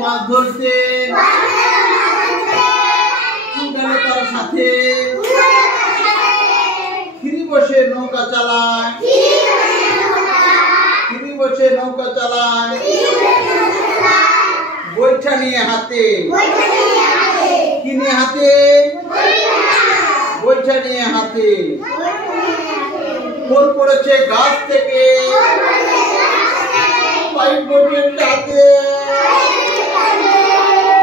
মাছ ধরতে, গেল তার সাথে, খিরি বসে নৌকা চালায়, খিরি বসে নৌকা চালায়, বৈঠা নিয়ে হাতে, কি নিয়ে হাতে, বৈঠা নিয়ে হাতে, ফুল পড়েছে গাছ থেকে, পাইপ বসে কাঁদে,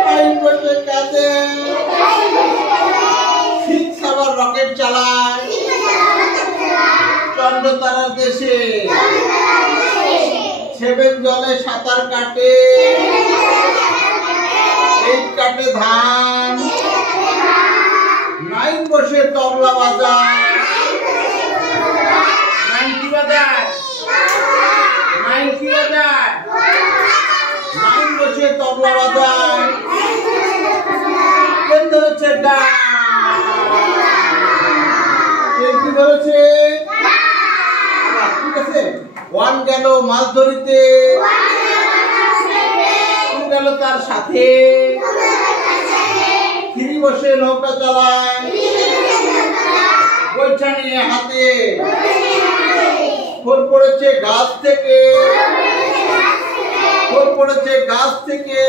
পাইপ বসে কাঁদে, শীত সাবার রকেট চালায়, চন্দ্র তারার দেশে, সেভেন জলে সাঁতার কাটে, এইট কাটে ধান, নাইন বসে তবলা বাজায়, নাইন কি বাজায়, নাইন কি বাজায়, নাইন বসে তবলা বাজায়, টেন ধরেছে গান, টেন কি ধরেছে, ঠিক আছে। ওয়ান গেল মাছ ধরিতে, টু গেল তার সাথে, থ্রি বসে নৌকা চালায়, বৈঠা নিয়ে হাতে, ফোর পড়েছে গাছ থেকে, ফোর পড়েছে গাছ থেকে,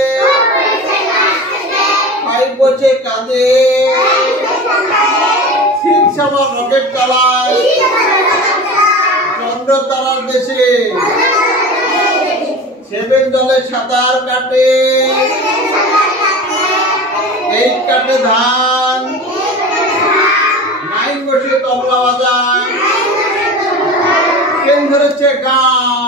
ফাইভ বসে কাঁদে, সিক্স আবার রকেট চালায়, চন্দ্র তারার দেশে, সেভেন জলে সাঁতার কাটে, এইট কাটে ধান, নাইন বসে তবলা বাজায়, টেন ধরেছে গান।